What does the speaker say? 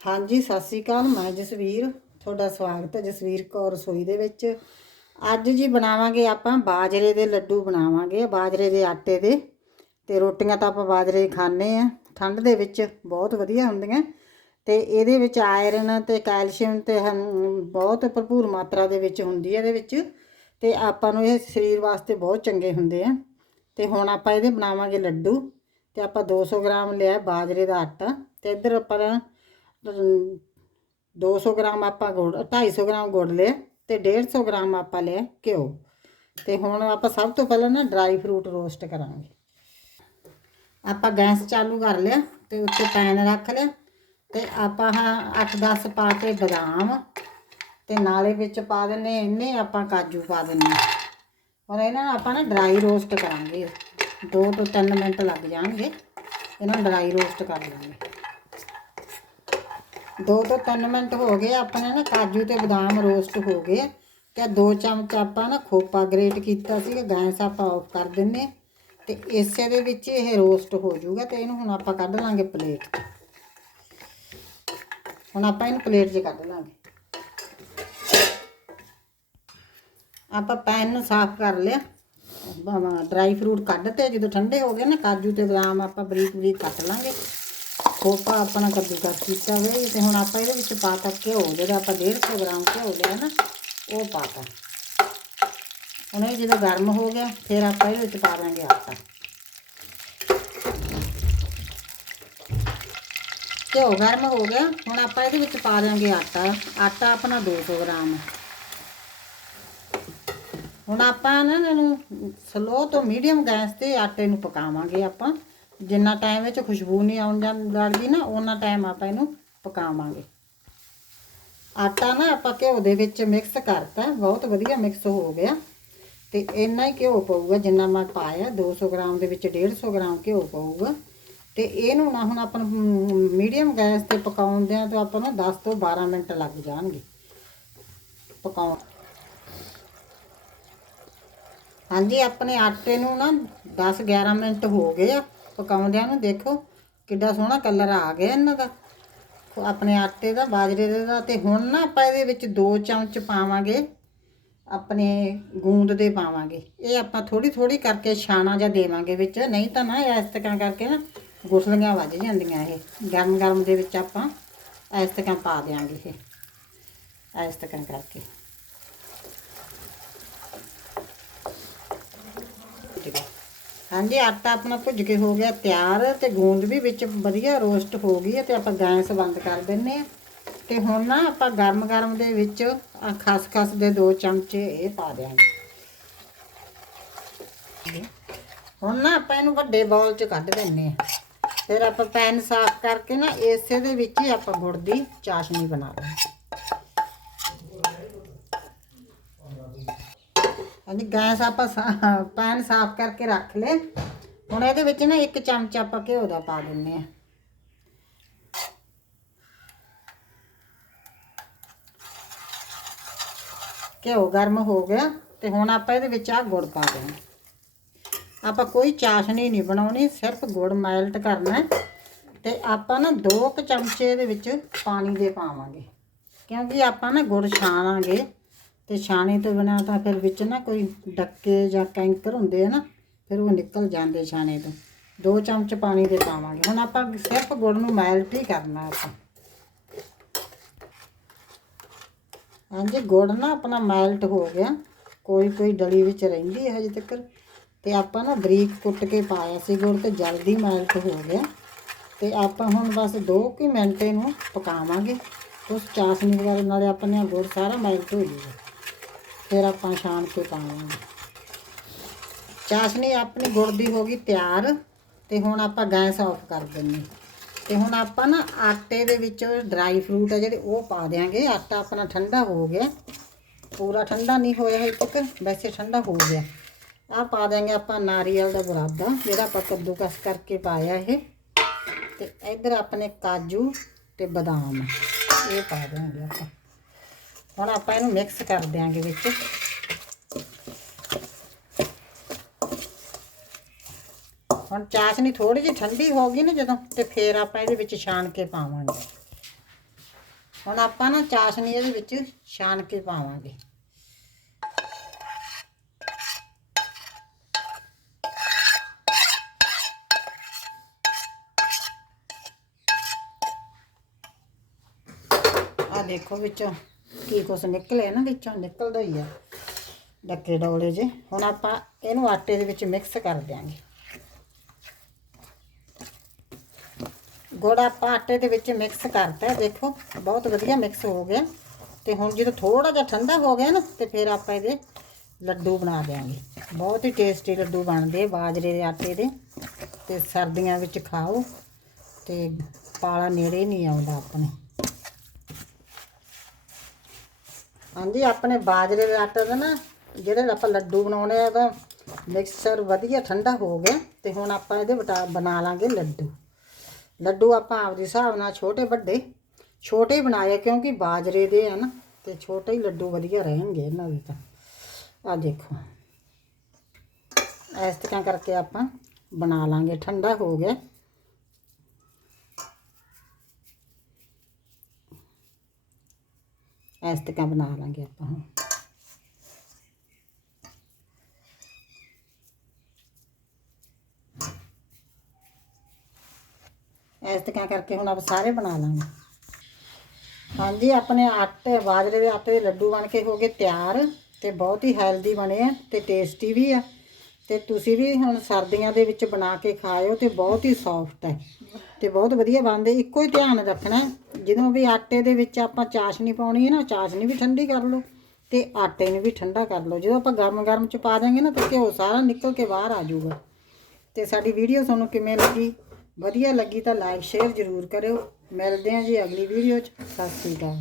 ਹਾਂਜੀ, ਸਤਿ ਸ੍ਰੀ ਅਕਾਲ। ਮੈਂ ਜਸਵੀਰ, ਤੁਹਾਡਾ ਸਵਾਗਤ ਹੈ ਜਸਵੀਰ ਕੌਰ ਰਸੋਈ ਦੇ ਵਿੱਚ। ਅੱਜ ਜੀ ਬਣਾਵਾਂਗੇ ਆਪਾਂ ਬਾਜਰੇ ਦੇ ਲੱਡੂ ਬਣਾਵਾਂਗੇ, ਬਾਜਰੇ ਦੇ ਆਟੇ ਦੇ। ਤੇ ਰੋਟੀਆਂ ਤਾਂ ਆਪਾਂ ਬਾਜਰੇ ਦੀ ਖਾਂਦੇ ਆ ਠੰਡ ਦੇ ਵਿੱਚ ਬਹੁਤ ਵਧੀਆ ਹੁੰਦੀਆਂ। ਤੇ ਇਹਦੇ ਵਿੱਚ ਆਇਰਨ ਤੇ ਕੈਲਸ਼ੀਅਮ ਤੇ ਬਹੁਤ ਭਰਪੂਰ ਮਾਤਰਾ ਦੇ ਵਿੱਚ ਹੁੰਦੀ ਹੈ ਇਹਦੇ ਵਿੱਚ। ਤੇ ਆਪਾਂ ਨੂੰ ਇਹ ਸਰੀਰ ਵਾਸਤੇ ਬਹੁਤ ਚੰਗੇ ਹੁੰਦੇ ਆ। ਤੇ ਹੁਣ ਆਪਾਂ ਇਹਦੇ ਬਣਾਵਾਂਗੇ ਲੱਡੂ। ਤੇ ਆਪਾਂ 200 ਗ੍ਰਾਮ ਲਿਆ ਬਾਜਰੇ ਦਾ ਆਟਾ। ਤੇ ਇੱਧਰ ਆਪਾਂ 200 ਗ੍ਰਾਮ ਆਪਾਂ ਗੁੜ 250 ਗ੍ਰਾਮ ਗੁੜ ਲਿਆ ਤੇ 150 ਗ੍ਰਾਮ ਆਪਾਂ ਲਿਆ ਘਿਓ। ਤੇ ਹੁਣ ਆਪਾਂ ਸਭ ਤੋਂ ਪਹਿਲਾਂ ਨਾ ਡਰਾਈ ਫਰੂਟ ਰੋਸਟ ਕਰਾਂਗੇ। ਆਪਾਂ ਗੈਸ ਚਾਲੂ ਕਰ ਲਿਆ ਤੇ ਉੱਤੇ ਪੈਨ ਰੱਖ ਲਿਆ ਤੇ ਆਪਾਂ ਹਾਂ 8-10 ਪਾ ਕੇ ਬਦਾਮ ਤੇ ਨਾਲੇ ਵਿੱਚ ਪਾ ਦਿੰਨੇ ਇੰਨੇ ਆਪਾਂ ਕਾਜੂ ਪਾ ਦਿੰਨੇ ਔਰ ਇਹਨਾਂ ਨੂੰ ਆਪਾਂ ਨਾ ਡਰਾਈ ਰੋਸਟ ਕਰਾਂਗੇ। 2 ਤੋਂ 3 ਮਿੰਟ ਲੱਗ ਜਾਣਗੇ। ਇਹਨਾਂ ਨੂੰ ਡਰਾਈ ਰੋਸਟ ਕਰ ਲਾਂਗੇ। 2 ਤੋਂ 3 ਮਿੰਟ ਹੋ ਗਏ, ਆਪਣੇ ਨਾ ਕਾਜੂ ਤੇ ਬਦਾਮ ਰੋਸਟ ਹੋ ਗਏ ਤੇ 2 ਚਮਚ ਆਪਾਂ ਨਾ ਖੋਪਾ ਗ੍ਰੇਟ ਕੀਤਾ ਸੀ, ਗੈਸ ਆਪਾਂ ਆਫ ਕਰ ਦਿੰਨੇ ਤੇ ਇਸੇ ਦੇ ਵਿੱਚ ਇਹ ਰੋਸਟ ਹੋ ਜਾਊਗਾ ਤੇ ਇਹਨੂੰ ਹੁਣ ਆਪਾਂ ਕੱਢ ਲਾਂਗੇ ਪਲੇਟ 'ਚ ਹੁਣ ਆਪਾਂ ਇਹਨੂੰ ਪਲੇਟ 'ਚ ਕੱਢ ਲਾਂਗੇ। ਆਪਾਂ ਪੈਨ ਨੂੰ ਸਾਫ਼ ਕਰ ਲਿਆ। ਡਰਾਈ ਫਰੂਟ ਕੱਢ ਤੇ ਜਦੋਂ ਠੰਡੇ ਹੋ ਗਏ ਨਾ, ਕਾਜੂ ਤੇ ਬਦਾਮ ਆਪਾਂ ਬਰੀਕ ਬਰੀਕ ਕੱਟ ਲਾਂਗੇ। ਖੋਪਾ ਆਪਣਾ ਕੱਦੂਕਸ ਕੀਤਾ ਹੋਇਆ ਤੇ ਹੁਣ ਆਪਾਂ ਇਹਦੇ ਵਿੱਚ ਪਾਤਾ ਘਿਓ, ਜਿਹੜਾ ਆਪਾਂ 150 ਗ੍ਰਾਮ ਘਿਓ ਲਿਆ ਨਾ, ਉਹ ਪਾਤਾ ਹੁਣ ਇਹ ਜਦੋਂ ਗਰਮ ਹੋ ਗਿਆ, ਫਿਰ ਆਪਾਂ ਇਹਦੇ ਵਿੱਚ ਪਾ ਦਾਂਗੇ ਆਟਾ। ਘਿਓ ਗਰਮ ਹੋ ਗਿਆ, ਹੁਣ ਆਪਾਂ ਇਹਦੇ ਵਿੱਚ ਪਾ ਦਾਂਗੇ ਆਟਾ। ਆਟਾ ਆਪਣਾ 200 ਗ੍ਰਾਮ। ਹੁਣ ਆਪਾਂ ਨਾ ਇਹਨੂੰ ਸਲੋ ਤੋਂ ਮੀਡੀਅਮ ਗੈਸ ਤੇ ਆਟੇ ਨੂੰ ਪਕਾਵਾਂਗੇ ਆਪਾਂ। ਜਿੰਨਾ ਟਾਈਮ ਵਿੱਚ ਖੁਸ਼ਬੂ ਨਹੀਂ ਆਉਣ ਜਾਂਦੀ ਨਾ ਉਹਨਾਂ ਟਾਈਮ ਆਪਾਂ ਇਹਨੂੰ ਪਕਾਵਾਂਗੇ। ਆਟਾ ਨਾ ਆਪਾਂ ਘਿਓ ਦੇ ਵਿੱਚ ਮਿਕਸ ਕਰਤਾ, ਬਹੁਤ ਵਧੀਆ ਮਿਕਸ ਹੋ ਗਿਆ। ਤੇ ਇੰਨਾ ਹੀ ਘਿਓ ਪਊਗਾ, ਜਿੰਨਾ ਮੈਂ ਪਾਇਆ 200 ਗ੍ਰਾਮ ਦੇ ਵਿੱਚ 150 ਗ੍ਰਾਮ ਘਿਓ ਪਊਗਾ। ਤੇ ਇਹਨੂੰ ਨਾ ਹੁਣ ਆਪਾਂ ਮੀਡੀਅਮ ਗੈਸ ਤੇ ਪਕਾਉਂਦੇ ਆ ਤਾਂ ਆਪਾਂ ਨੂੰ 10 ਤੋਂ 12 ਮਿੰਟ ਲੱਗ ਜਾਣਗੇ। ਪਕਾਉਣ। ਹਾਂਜੀ, ਆਪਣੇ ਆਟੇ ਨੂੰ ਨਾ 10 11 ਮਿੰਟ ਹੋ ਗਏ ਆ। ਪਕਾਉਂਦਿਆਂ ਨੂੰ ਦੇਖੋ ਕਿੱਡਾ ਸੋਹਣਾ ਕਲਰ ਆ ਗਿਆ ਇਹਨਾਂ ਦਾ। ਆਪਣੇ ਆਟੇ ਦਾ, ਬਾਜਰੇ ਦਾ ਤੇ ਹੁਣ ਨਾ ਆਪਾਂ ਇਹਦੇ ਵਿੱਚ 2 ਚਮਚ ਪਾਵਾਂਗੇ, ਆਪਣੇ ਗੂੰਦ ਦੇ ਪਾਵਾਂਗੇ। ਇਹ ਆਪਾਂ ਥੋੜੀ ਥੋੜੀ ਕਰਕੇ ਛਾਣਾ ਜਾਂ ਦੇਵਾਂਗੇ ਵਿੱਚ, ਨਹੀਂ ਤਾਂ ਨਾ ਇਸ ਤਰ੍ਹਾਂ ਕਰਕੇ ਨਾ ਗੁਠਲੀਆਂ ਵੱਜ ਜਾਂਦੀਆਂ ਇਹ। ਗਰਮ ਗਰਮ ਦੇ ਵਿੱਚ ਆਪਾਂ ਇਸ ਤਰ੍ਹਾਂ ਪਾ ਦਿਆਂਗੇ ਇਹ ਇਸ ਤਰ੍ਹਾਂ ਕਰਕੇ। ਹਾਂਜੀ, ਆਟਾ ਆਪਣਾ ਭੁੱਜ ਕੇ ਹੋ ਗਿਆ ਤਿਆਰ ਤੇ ਗੂੰਦ ਵੀ ਵਿੱਚ ਵਧੀਆ ਰੋਸਟ ਹੋ ਗਈ ਹੈ ਤੇ ਆਪਾਂ ਗੈਸ ਬੰਦ ਕਰ ਦਿੰਨੇ ਆ ਤੇ ਹੁਣ ਨਾ ਆਪਾਂ ਗਰਮ ਗਰਮ ਦੇ ਵਿੱਚ ਆ ਖਸਖਸ ਦੇ ਦੋ ਚਮਚੇ ਇਹ ਪਾ ਦਿਆਂਗੇ। ਹੁਣ ਨਾ ਆਪਾਂ ਇਹਨੂੰ ਵੱਡੇ ਬਾਉਲ 'ਚ ਕੱਢ ਦਿੰਨੇ ਆ ਫਿਰ ਆਪਾਂ ਪੈਨ ਸਾਫ਼ ਕਰਕੇ ਨਾ ਇਸੇ ਦੇ ਵਿੱਚ ਹੀ ਆਪਾਂ ਗੁੜ ਦੀ ਚਾਸ਼ਨੀ ਬਣਾ ਲਾਂਗੇ ਹਾਂਜੀ, ਗੈਸ ਆਪਾਂ ਸਾ- ਪੈਨ ਸਾਫ਼ ਕਰਕੇ ਰੱਖ ਲਏ। ਹੁਣ ਇਹਦੇ ਵਿੱਚ ਨਾ ਇੱਕ ਚਮਚ ਆਪਾਂ ਘਿਓ ਦਾ ਪਾ ਦਿੰਨੇ ਆ ਘਿਓ ਗਰਮ ਹੋ ਗਿਆ ਤੇ ਹੁਣ ਆਪਾਂ ਇਹਦੇ ਵਿੱਚ ਆ ਗੁੜ ਪਾ ਦੇਣਾ। ਆਪਾਂ ਕੋਈ ਚਾਸ਼ਨੀ ਨਹੀਂ ਬਣਾਉਣੀ, ਸਿਰਫ ਗੁੜ ਮੈਲਟ ਕਰਨਾ ਹੈ ਤੇ ਆਪਾਂ ਨਾ ਦੋ ਕੁ ਚਮਚੇ ਇਹਦੇ ਵਿੱਚ ਪਾਣੀ ਦੇ ਪਾਵਾਂਗੇ। ਕਿਉਂਕਿ ਆਪਾਂ ਨਾ ਗੁੜ ਛਾਣਾਂਗੇ। ਤੇ ਛਾਣੇ ਤੋਂ ਬਿਨਾ ਤਾਂ ਫਿਰ ਵਿੱਚ ਨਾ ਕੋਈ ਡੱਕੇ ਜਾਂ ਕੈਂਕਰ ਹੁੰਦੇ ਆ ਨਾ, ਫਿਰ ਉਹ ਨਿਕਲ ਜਾਂਦੇ ਛਾਣੇ ਤੋਂ। ਦੋ ਚਮਚ ਪਾਣੀ ਦੇ ਪਾਵਾਂਗੇ। ਹੁਣ ਆਪਾਂ ਸਿਰਫ ਗੁੜ ਨੂੰ ਮੈਲਟ ਹੀ ਕਰਨਾ ਆਪਾਂ। ਹਾਂਜੀ, ਗੁੜ ਨਾ ਆਪਣਾ ਮੈਲਟ ਹੋ ਗਿਆ। ਕੋਈ ਕੋਈ ਡਲੀ ਵਿੱਚ ਰਹਿੰਦੀ ਹੈ ਹਜੇ ਤੱਕ ਤੇ ਆਪਾਂ ਨਾ ਬਰੀਕ ਕੁੱਟ ਕੇ ਪਾਇਆ ਸੀ ਗੁੜ ਤੇ ਜਲਦੀ ਮੈਲਟ ਹੋ ਗਿਆ। ਤੇ ਆਪਾਂ ਹੁਣ ਬਸ 2 ਕੁ ਮਿੰਟ ਇਹਨੂੰ ਪਕਾਵਾਂਗੇ। ਉਸ ਚਾਸ਼ਨੀ ਵਗੈਰਾ ਨਾਲੇ ਆਪਣੇ ਗੁੜ ਸਾਰਾ ਮੈਲਟ ਹੋ ਜਾਊਗਾ ਫਿਰ ਆਪਾਂ ਛਾਣ ਕੇ ਪਾਵਾਂਗੇ। ਚਾਸ਼ਨੀ ਆਪਣੀ ਗੁੜ ਦੀ ਹੋ ਗਈ ਤਿਆਰ ਤੇ ਹੁਣ ਆਪਾਂ ਗੈਸ ਆਫ ਕਰ ਦਿੰਨੀ ਤੇ ਹੁਣ ਆਪਾਂ ਨਾ ਆਟੇ ਦੇ ਵਿੱਚ ਡਰਾਈ ਫਰੂਟ ਆ ਜਿਹੜੇ ਉਹ ਪਾ ਦਿਆਂਗੇ। ਆਟਾ ਆਪਣਾ ਠੰਡਾ ਹੋ ਗਿਆ। ਪੂਰਾ ਠੰਡਾ ਨਹੀਂ ਹੋਇਆ ਹਜੇ ਤੱਕ, ਵੈਸੇ ਠੰਡਾ ਹੋ ਗਿਆ। ਆ ਪਾ ਦਿਆਂਗੇ ਆਪਾਂ ਨਾਰੀਅਲ ਦਾ ਬਰਾਦਾ, ਜਿਹੜਾ ਆਪਾਂ ਕੱਦੂਕਸ ਕਰਕੇ ਪਾਇਆ ਇਹ। ਤੇ ਇਧਰ ਆਪਣੇ ਕਾਜੂ ਤੇ ਬਦਾਮ, ਇਹ ਪਾ ਦਿਆਂਗੇ ਆਪਾਂ। ਹੁਣ ਆਪਾਂ ਇਹਨੂੰ ਮਿਕਸ ਕਰ ਦਿਆਂਗੇ ਵਿੱਚ। ਹੁਣ ਚਾਸ਼ਨੀ ਥੋੜੀ ਜਿਹੀ ਠੰਡੀ ਹੋ ਗਈ ਨਾ ਜਦੋਂ, ਤੇ ਫੇਰ ਆਪਾਂ ਇਹਦੇ ਵਿੱਚ ਛਾਣ ਕੇ ਪਾਵਾਂਗੇ। ਹੁਣ ਆਪਾਂ ਨਾ ਚਾਸ਼ਨੀ ਇਹਦੇ ਵਿੱਚ ਛਾਣ ਕੇ ਪਾਵਾਂਗੇ। ਆ ਦੇਖੋ ਵਿੱਚੋਂ ਕੀ ਕੁਛ ਨਿਕਲੇ ਨਾ ਵਿੱਚੋਂ, ਨਿਕਲਦਾ ਹੀ ਆ। ਡੱਕੇ ਡੋਲੇ ਜੇ। ਹੁਣ ਆਪਾਂ ਇਹਨੂੰ ਆਟੇ ਦੇ ਵਿੱਚ ਮਿਕਸ ਕਰ ਦਿਆਂਗੇ। ਗੁੜ ਆਪਾਂ ਆਟੇ ਦੇ ਵਿੱਚ ਮਿਕਸ ਕਰਤਾ। ਦੇਖੋ, ਬਹੁਤ ਵਧੀਆ ਮਿਕਸ ਹੋ ਗਿਆ। ਤੇ ਹੁਣ ਜਦੋਂ ਥੋੜਾ ਜਿਹਾ ਠੰਡਾ ਹੋ ਗਿਆ ਨਾ, ਤੇ ਫਿਰ ਆਪਾਂ ਇਹਦੇ ਲੱਡੂ ਬਣਾ ਦਿਆਂਗੇ। ਬਹੁਤ ਹੀ ਟੇਸਟੀ ਲੱਡੂ ਬਣਦੇ ਬਾਜਰੇ ਦੇ ਆਟੇ ਦੇ। ਤੇ ਸਰਦੀਆਂ ਵਿੱਚ ਖਾਓ, ਤੇ ਪਾਲਾ ਨੇੜੇ ਨਹੀਂ ਆਉਂਦਾ ਆਪਣੇ। ਹਾਂਜੀ, ਆਪਣੇ ਬਾਜਰੇ ਦੇ ਆਟੇ ਦਾ ਨਾ, ਜਿਹੜੇ ਆਪਾਂ ਲੱਡੂ ਬਣਾਉਣੇ ਆ ਉਹਦਾ ਮਿਕਸਚਰ ਵਧੀਆ ਠੰਡਾ ਹੋ ਗਿਆ ਤੇ ਹੁਣ ਆਪਾਂ ਇਹਦੇ ਬਟਾ ਬਣਾ ਲਾਂਗੇ ਲੱਡੂ। ਲੱਡੂ ਆਪਾਂ ਆਪਦੇ ਹਿਸਾਬ ਨਾਲ ਛੋਟੇ ਵੱਡੇ, ਛੋਟੇ ਹੀ ਬਣਾਏ ਆ, ਕਿਉਂਕਿ ਬਾਜਰੇ ਦੇ ਆ ਨਾ, ਤੇ ਛੋਟੇ ਹੀ ਲੱਡੂ ਵਧੀਆ ਰਹਿਣਗੇ ਇਹਨਾਂ ਦੇ ਤਾਂ। ਆ ਦੇਖੋ। ਇਸ ਤਰ੍ਹਾਂ ਕਰਕੇ ਆਪਾਂ ਬਣਾ ਲਾਂਗੇ, ਠੰਡਾ ਹੋ ਗਿਆ। ਇਸ ਤਰ੍ਹਾਂ ਬਣਾ ਲਾਂਗੇ ਆਪਾਂ ਹੁਣ। ਇਸ ਤਰ੍ਹਾਂ ਕਰਕੇ ਹੁਣ ਆਪਾਂ ਸਾਰੇ ਬਣਾ ਲਾਂਗੇ। ਹਾਂਜੀ, ਆਪਣੇ ਆਟੇ, ਬਾਜਰੇ ਦੇ ਆਟੇ ਦੇ ਲੱਡੂ ਬਣ ਕੇ ਹੋ ਗਏ ਤਿਆਰ ਤੇ ਬਹੁਤ ਹੀ ਹੈਲਦੀ ਬਣੇ ਆ ਤੇ ਟੇਸਟੀ ਵੀ ਆ। ਤੇ ਤੁਸੀਂ ਵੀ ਹੁਣ ਸਰਦੀਆਂ ਦੇ ਵਿੱਚ ਬਣਾ ਕੇ ਖਾਇਓ ਤੇ ਬਹੁਤ ਹੀ ਸੌਫਟ ਹੈ। ਤੇ ਬਹੁਤ ਵਧੀਆ ਬਣਦੇ, ਇੱਕੋ ਹੀ ਧਿਆਨ ਰੱਖਣਾ ਜਦੋਂ ਵੀ ਆਟੇ ਦੇ ਵਿੱਚ ਆਪਾਂ ਚਾਸ਼ਨੀ ਪਾਉਣੀ ਹੈ ਨਾ, ਚਾਸ਼ਨੀ ਵੀ ਠੰਡੀ ਕਰ ਲਓ ਤੇ ਆਟੇ ਨੂੰ ਵੀ ਠੰਡਾ ਕਰ ਲਓ। ਜਦੋਂ ਆਪਾਂ ਗਰਮ ਗਰਮ ਚ ਪਾ ਦਾਂਗੇ ਨਾ, ਤਾਂ ਘਿਓ ਸਾਰਾ ਨਿਕਲ ਕੇ ਬਾਹਰ ਆ ਜਾਊਗਾ। ਤੇ ਸਾਡੀ ਵੀਡੀਓ ਤੁਹਾਨੂੰ ਕਿਵੇਂ ਲੱਗੀ, ਵਧੀਆ ਲੱਗੀ ਤਾਂ ਲਾਈਕ ਸ਼ੇਅਰ ਜ਼ਰੂਰ ਕਰਿਓ। ਮਿਲਦੇ ਹਾਂ ਜੀ ਅਗਲੀ ਵੀਡੀਓ 'ਚ। ਸਤਿ ਸ੍ਰੀ ਅਕਾਲ।